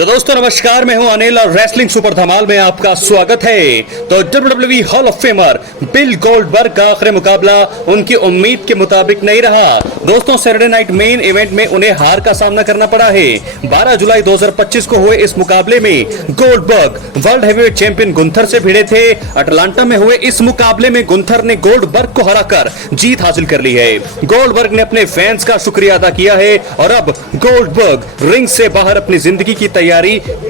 तो दोस्तों नमस्कार, मैं हूं अनिल और रेसलिंग सुपर धमाल में आपका स्वागत है। तो WWE hall of famer bill Goldberg का आखिरी मुकाबला उनकी उम्मीद के मुताबिक नहीं रहा। दोस्तों सैटरडे नाइट मेन इवेंट में उन्हें हार का सामना करना पड़ा है। 12 जुलाई 2025 को हुए इस मुकाबले में Goldberg world heavyweight champion Gunther से भिड़े थे। अटलांटा में हुए इस मुकाबले में गुंथर ने गोल्डबर्ग को हराकर जीत हासिल कर ली है। गोल्डबर्ग ने अपने फैंस का शुक्रिया अदा किया है और अब गोल्डबर्ग रिंग से बाहर अपनी जिंदगी की तैयारी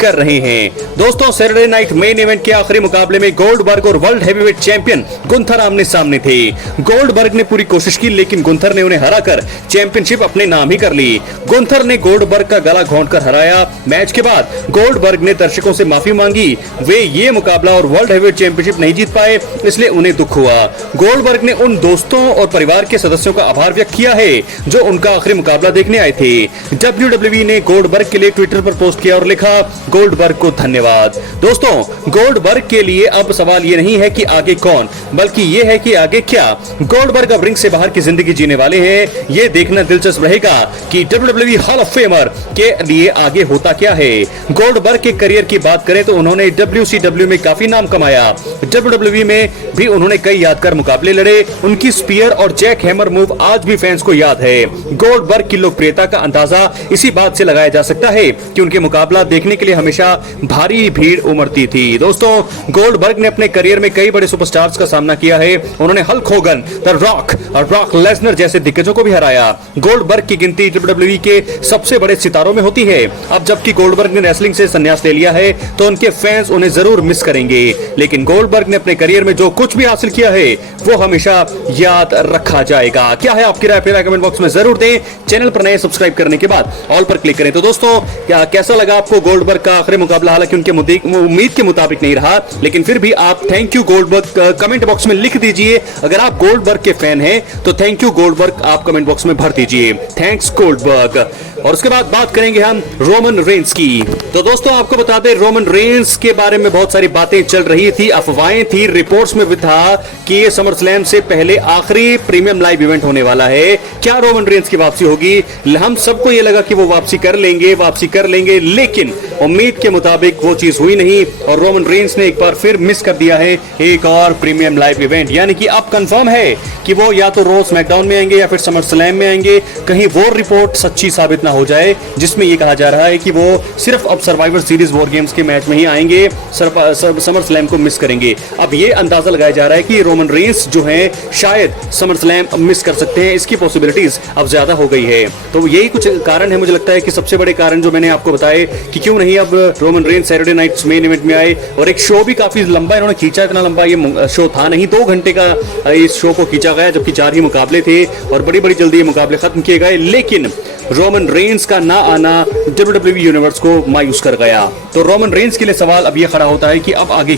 कर रहे हैं। दोस्तों सैटरडे नाइट मेन इवेंट के आखिरी मुकाबले में गोल्डबर्ग और वर्ल्ड हेवीवेट चैंपियन गुंथर आमने सामने थे। गोल्डबर्ग ने पूरी कोशिश की लेकिन गुंथर ने उन्हें हराकर चैंपियनशिप अपने नाम ही कर ली। गुंथर ने गोल्डबर्ग का गला घोंटकर हराया। मैच के बाद गोल्डबर्ग ने दर्शकों से माफी मांगी। वे ये मुकाबला और वर्ल्ड हेवीवेट चैंपियनशिप नहीं जीत पाए, इसलिए उन्हें दुख हुआ। गोल्डबर्ग ने उन दोस्तों और परिवार के सदस्यों का आभार व्यक्त किया है जो उनका आखिरी मुकाबला देखने आए थे। WWE ने गोल्डबर्ग के लिए ट्विटर पर पोस्ट किया और लिखा, गोल्डबर्ग को धन्यवाद। दोस्तों गोल्डबर्ग के लिए अब सवाल ये नहीं है कि आगे कौन, बल्कि ये है कि आगे क्या। गोल्डबर्ग अब रिंग से बाहर की जिंदगी जीने वाले हैं। ये देखना दिलचस्प रहेगा कि WWE हॉल ऑफ फेमर के लिए आगे होता क्या है। गोल्डबर्ग के करियर की बात करें तो उन्होंने WCW में काफी नाम कमाया। WWE में भी उन्होंने कई यादगार मुकाबले लड़े। उनकी स्पीयर और जैक हैमर मूव आज भी फैंस को याद है। गोल्डबर्ग की लोकप्रियता का अंदाजा इसी बात से लगाया जा सकता है कि उनके मुकाबला देखने के लिए हमेशा भारी भीड़ उमड़ती थी। दोस्तों गोल्डबर्ग ने अपने करियर में कई बड़े सुपरस्टार्स का सामना किया है। उन्होंने हल्क होगन, द रॉक और ब्रॉक लेसनर जैसे दिग्गजों को भी हराया। गोल्डबर्ग की गिनती WWE के सबसे बड़े सितारों में होती है। अब जबकि गोल्डबर्ग ने रेसलिंग से संन्यास ले लिया है तो उनके फैंस उन्हें जरूर मिस करेंगे, लेकिन गोल्डबर्ग ने अपने करियर में जो कुछ भी हासिल किया है वो हमेशा याद रखा जाएगा। क्या है आपकी राय, फिर कमेंट बॉक्स में जरूर दें। चैनल पर नए सब्सक्राइब करने के बाद ऑल पर क्लिक करें। तो दोस्तों क्या कैसा लगा आपको गोल्डबर्ग का आखिरी मुकाबला? हालांकि उनके उम्मीद के मुताबिक नहीं रहा, लेकिन फिर भी आप thank you Goldberg comment box में लिख दीजिए। अगर आप गोल्डबर्ग के फैन हैं तो थैंक यू गोल्डबर्ग आप कमेंट बॉक्स में भर दीजिए, थैंक्स गोल्डबर्ग। और उसके बाद बात करेंगे हम रोमन रेंस की। तो दोस्तों आपको बता दें रोमन रेंस के बारे में बहुत सारी बातें चल रही थी, अफवाहें थी, रिपोर्ट्स में भी था कि ये समर स्लैम से पहले आखिरी प्रीमियम लाइव इवेंट होने वाला है। क्या रोमन रेंस की वापसी होगी? हम सबको ये लगा कि वो वापसी कर लेंगे, लेकिन उम्मीद के मुताबिक वो चीज हुई नहीं और रोमन रेंस ने एक बार फिर मिस कर दिया है एक और प्रीमियम लाइव इवेंट। यानी कि अब कंफर्म है कि वो या तो रॉ स्मैकडाउन में आएंगे या फिर समर स्लैम में आएंगे। कहीं वो रिपोर्ट सच्ची साबित ना हो जाए जिसमें ये कहा जा रहा है कि वो सिर्फ अब सर्वाइवर सीरीज वॉर गेम्स के मैच में ही आएंगे, समर स्लैम को मिस करेंगे। अब ये अंदाजा लगाया जा रहा है कि रोमन रेंस जो है शायद समर स्लैम मिस कर सकते हैं। इसकी पॉसिबिलिटीज अब ज्यादा हो गई है। तो यही कुछ कारण है, मुझे लगता है कि सबसे बड़े कारण जो मैंने आपको बताए कि क्यों नहीं अब Roman Reigns Saturday night main event में आए। और एक शो भी काफी लंबा इन्होंने खींचा, इतना लंबा ये शो था नहीं, 2 घंटे का इस शो को खींचा गया, जबकि 4 ही मुकाबले थे और बड़ी जल्दी ये मुकाबले खत्म किए गए। लेकिन रोमन रेंस का ना आना WWE यूनिवर्स को मायूस कर गया। तो रोमन रेंस के लिए सवाल अब यह खड़ा होता है कि अब आगे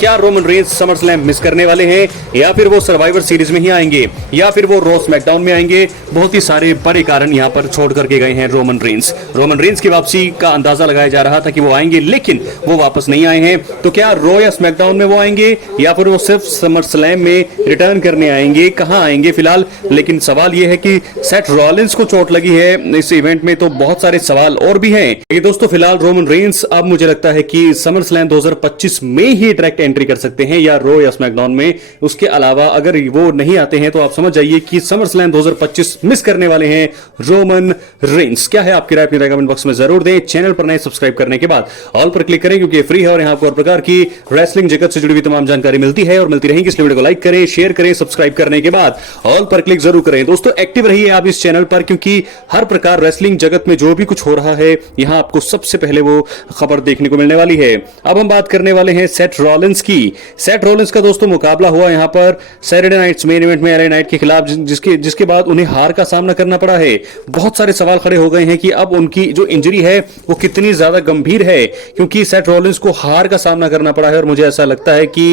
क्या Roman Reigns summer slam miss करने वाले हैं या फिर वो सर्वाइवर सीरीज में ही आएंगे या फिर वो रॉ स्मैकडाउन में आएंगे? बहुत ही सारे बड़े कारण यहाँ पर छोड़ करके गए हैं रोमन रेंस की वापसी का अंदाजा लगाया जा रहा था कि वो आएंगे, लेकिन वो वापस नहीं आए हैं। तो क्या रॉ या स्मैकडाउन में वो आएंगे या फिर वो सिर्फ समर स्लैम में रिटर्न करने आएंगे? कहाँ आएंगे फिलहाल? लेकिन सवाल ये है कि सेथ रॉलिंस को चोट लगी है इस इवेंट में, तो बहुत सारे सवाल और भी हैं। ये दोस्तों फिलहाल रोमन रेंस अब मुझे लगता है कि समर स्लैम 2025 में ही डायरेक्ट एंट्री कर सकते हैं या रॉ या स्मैकडाउन में। उसके अलावा अगर वो नहीं आते हैं तो आप समझ जाइए कि समर स्लैम 2025 मिस करने वाले हैं रोमन रेंस। क्या है आपकी राय, अपनी राय कमेंट बॉक्स में जरूर दें। चैनल पर नए सब्सक्राइब करने के बाद ऑल पर क्लिक करें क्योंकि ये फ्री है और यहाँ आपको हर प्रकार की रेसलिंग जगत से जुड़ी हुई तमाम जानकारी मिलती है और मिलती रहेगी। इसलिए वीडियो को लाइक करें, शेयर करें, सब्सक्राइब करने के बाद ऑल पर क्लिक जरूर करें। दोस्तों एक्टिव रहिए आप इस चैनल पर क्योंकि हर प्रकार रेसलिंग जगत में जो भी कुछ हो रहा है यहां आपको सबसे पहले वो खबर देखने को मिलने वाली है। अब हम बात करने वाले हैं सेथ रॉलिंस की। सेथ रॉलिंस का दोस्तों मुकाबला हुआ यहां पर सैटरडे नाइट्स मेन इवेंट में LA नाइट के खिलाफ, जिसके बाद उन्हें हार का सामना करना पड़ा है। बहुत सारे सवाल खड़े हो गए हैं कि अब उनकी जो इंजरी है वो कितनी ज्यादा गंभीर है, क्योंकि सेथ रॉलिंस को हार का सामना करना पड़ा है और मुझे ऐसा लगता है कि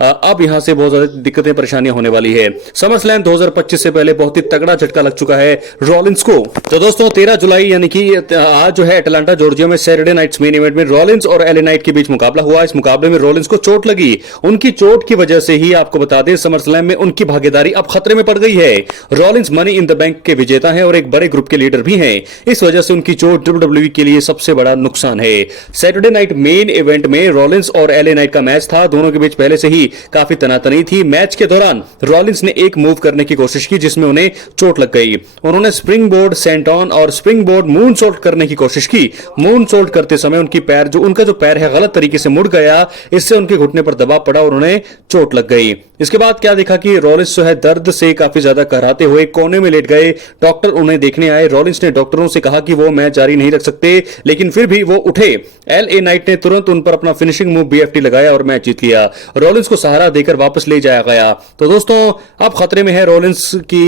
अब यहां से बहुत ज्यादा दिक्कतें परेशानियां होने वाली है। समर स्लैम 2025 से पहले बहुत ही तगड़ा झटका लग चुका है रॉलिंस को। तो दोस्तों 13 जुलाई यानी कि आज जो है अटलांटा जॉर्जिया में सैटरडे नाइट्स मेन इवेंट में रॉलिंस और LA नाइट के बीच मुकाबला हुआ। इस मुकाबले में रॉलिंस को चोट लगी। उनकी चोट की वजह से ही आपको बता दें समरस्लैम में उनकी भागीदारी अब खतरे में पड़ गई है। Rollins money in the bank के विजेता हैं और एक बड़े ग्रुप के लीडर भी हैं। इस वजह से उनकी चोट WWE के लिए सबसे बड़ा नुकसान है। सैटरडे नाइट मेन इवेंट में रॉलिंस और एलए नाइट का मैच था। दोनों के बीच पहले से ही काफी तनातनी थी। मैच के दौरान रॉलिंस ने एक मूव करने की कोशिश की जिसमें उन्हें चोट लग गई। उन्होंने स्प्रिंग बोर्ड सेंटॉन और स्प्रिंग बोर्ड मून सोल्ट करने की कोशिश की। मून सोल्ट करते समय उनका जो पैर है गलत तरीके से मुड़ गया। इससे उनके घुटने पर दबाव पड़ा और उन्हें चोट लग गई। इसके बाद क्या देखा कि रॉलिंस जो है दर्द से काफी ज्यादा कराहते हुए कोने में लेट गए। डॉक्टर उन्हें देखने आए। रॉलिंस ने डॉक्टरों से कहा कि वो मैच जारी नहीं रख सकते, लेकिन फिर भी वो उठे। एलए नाइट ने तुरंत उन पर अपना फिनिशिंग मूव बीएफटी लगाया और मैच जीत लिया। रॉलिंस को सहारा देकर वापस ले जाया गया। तो दोस्तों अब खतरे में है रॉलिंस की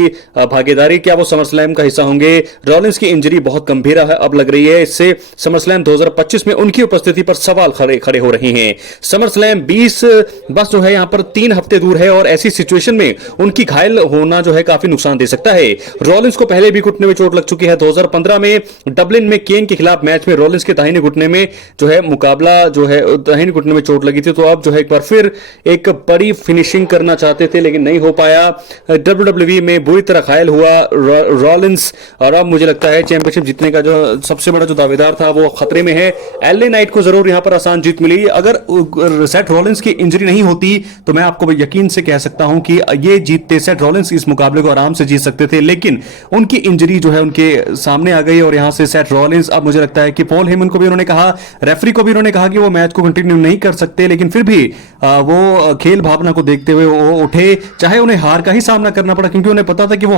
भागीदारी। क्या वो समरस्लैम का हिस्सा होंगे? रॉलिंस की इंजरी बहुत गंभीर अब लग रही है। इससे समरस्लैम 2025 में उनकी उपस्थिति पर सवाल खड़े हो रहे हैं। समरस्लैम 20 बस जो है यहां पर 3 हफ्ते दूर है और ऐसी सिचुएशन में उनकी घायल होना जो है काफी नुकसान दे सकता है। रॉलिंस को पहले भी घुटने में चोट लग चुकी है। 2015 में डबलिन में केन के खिलाफ मैच में रॉलिंस के दाहिने घुटने में जो है मुकाबला जो है दाहिने घुटने में चोट लगी थी। तो अब जो है एक बार फिर एक बड़ी फिनिशिंग करना चाहते थे लेकिन नहीं हो पाया। WWE में बुरी तरह घायल हुआ रॉलिंस और अब मुझे लगता है चैंपियनशिप जीतने का जो सबसे बड़ा जो दावेदार था वो खतरे में है। एलए नाइट को जरूर यहां पर आसान जीत मिली। अगर सेथ रॉलिंस की इंजरी नहीं होती तो मैं आपको यकीन से कह सकता हूं कि ये जीतते सेथ रॉलिंस इस मुकाबले को आराम से जीत सकते थे, लेकिन उनकी इंजरी जो है उनके सामने आ गई और यहां से सेथ रॉलिंस अब मुझे लगता है कि पॉल हेमन को भी उन्होंने कहा, रेफरी को भी उन्होंने कहा कि वो मैच को कंटिन्यू नहीं कर सकते, लेकिन फिर भी वो खेल भावना को देखते हुए वो उठे, चाहे उन्हें हार का ही सामना करना पड़ा क्योंकि उन्हें पता था कि वो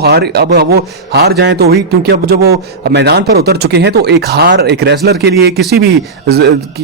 हार जाए तो ही, क्योंकि अब जब वो मैदान पर उतर चुके हैं तो एक रेसलर के लिए किसी भी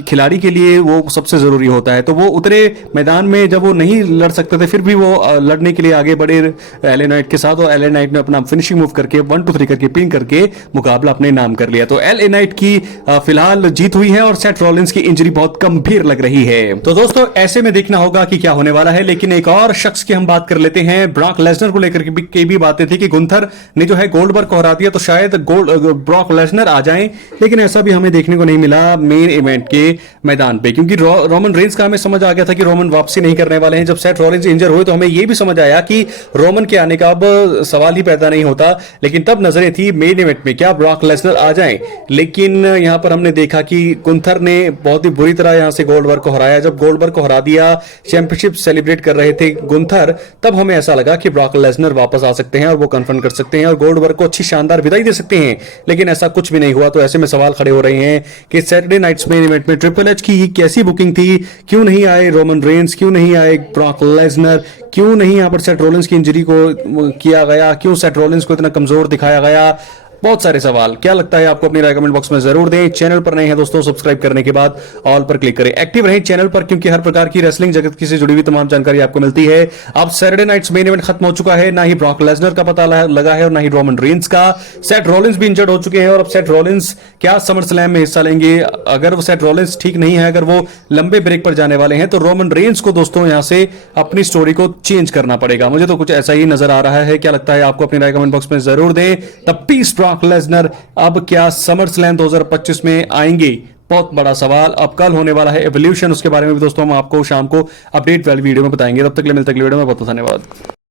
खिलाड़ी के लिए वो सबसे जरूरी होता है। तो वो उतरे मैदान में, जब वो नहीं लड़ सकते थे फिर भी वो लड़ने के लिए आगे बढ़े एलए नाइट के साथ और एलए नाइट ने अपना फिनिशिंग मूव करके 1 2 3 करके पिन करके मुकाबला अपने नाम कर लिया। तो एलए नाइट की फिलहाल जीत हुई है और सेथ रॉलिंस की इंजरी बहुत गंभीर लग रही है। तो दोस्तों ऐसे में देखना होगा कि क्या होने वाला है। लेकिन एक और शख्स की हम बात कर लेते हैं। ब्रॉक लेसनर को लेकर के भी बातें थी कि गुंथर ने जो है गोल्डबर्ग को हरा दिया तो शायद ब्रॉक लेसनर आ जाएं, लेकिन ऐसा भी हमें देखने को नहीं मिला मेन इवेंट के मैदान पे, क्योंकि रोमन रेंस का हमें समझ आ गया था कि रोमन वापसी नहीं करने वाले हैं। जब सेथ रॉलिंस इंजर हुए तो हमें यह भी समझ आया कि रोमन के आने का अब सवाल ही पैदा नहीं होता, लेकिन तब नजरें थी मेन इवेंट में क्या ब्रॉक लेसनर आ जाएं। लेकिन यहां पर हमने देखा कि गुंथर ने बहुत ही बुरी तरह यहां से गोल्डबर्ग को हराया। जब गोल्डबर्ग को हरा दिया, चैंपियनशिप सेलिब्रेट कर रहे थे गुंथर, तब हमें ऐसा लगा कि ब्रॉक लेसनर वापस आ सकते हैं और वो कन्फर्म कर सकते हैं और गोल्डबर्ग को अच्छी शानदार विदाई दे सकते हैं, लेकिन ऐसा कुछ भी नहीं हुआ। तो ऐसे में सवाल खड़े हो रहे हैं कि सैटरडे नाइट्स मेन इवेंट में ट्रिपल एच की कैसी बुकिंग थी, क्यों नहीं आए रोमन रेंस, क्यों नहीं आए ब्रॉक लेसनर, क्यों नहीं यहां पर सेथ रॉलिंस की इंजरी को किया गया, क्यों सेथ रॉलिंस को इतना कमजोर दिखाया गया। बहुत सारे सवाल। क्या लगता है आपको? अपनी राय कमेंट बॉक्स में जरूर दें। चैनल पर नए हैं दोस्तों, सब्सक्राइब करने के बाद ऑल पर क्लिक करें। एक्टिव रहें चैनल पर क्योंकि हर प्रकार की रेसलिंग जगत की से जुड़ी हुई तमाम जानकारी आपको मिलती है। अब सैटरडे नाइट्स मेन इवेंट खत्म हो चुका है, ना ही ब्रॉक लेसनर का पता लगा है और ना ही रोमन रेंस का। सेथ रॉलिंस भी इंजर्ड हो चुके हैं और अब सेथ रॉलिंस क्या समर स्लैम में हिस्सा लेंगे? अगर वो सेथ रॉलिंस ठीक नहीं है, अगर वो लंबे ब्रेक पर जाने वाले हैं तो रोमन रेंस को दोस्तों यहां से अपनी स्टोरी को चेंज करना पड़ेगा। मुझे तो कुछ ऐसा ही नजर आ रहा है। क्या लगता है आपको? अपनी राय कमेंट बॉक्स में जरूर दें। द पीस ब्रॉक लेसनर अब क्या समर स्लैम 2025 में आएंगे? बहुत बड़ा सवाल। अब कल होने वाला है एवोल्यूशन, उसके बारे में भी दोस्तों हम आपको शाम को अपडेट वाली वीडियो में बताएंगे। तब तक के लिए मिलते हैं अगली वीडियो में। बहुत धन्यवाद।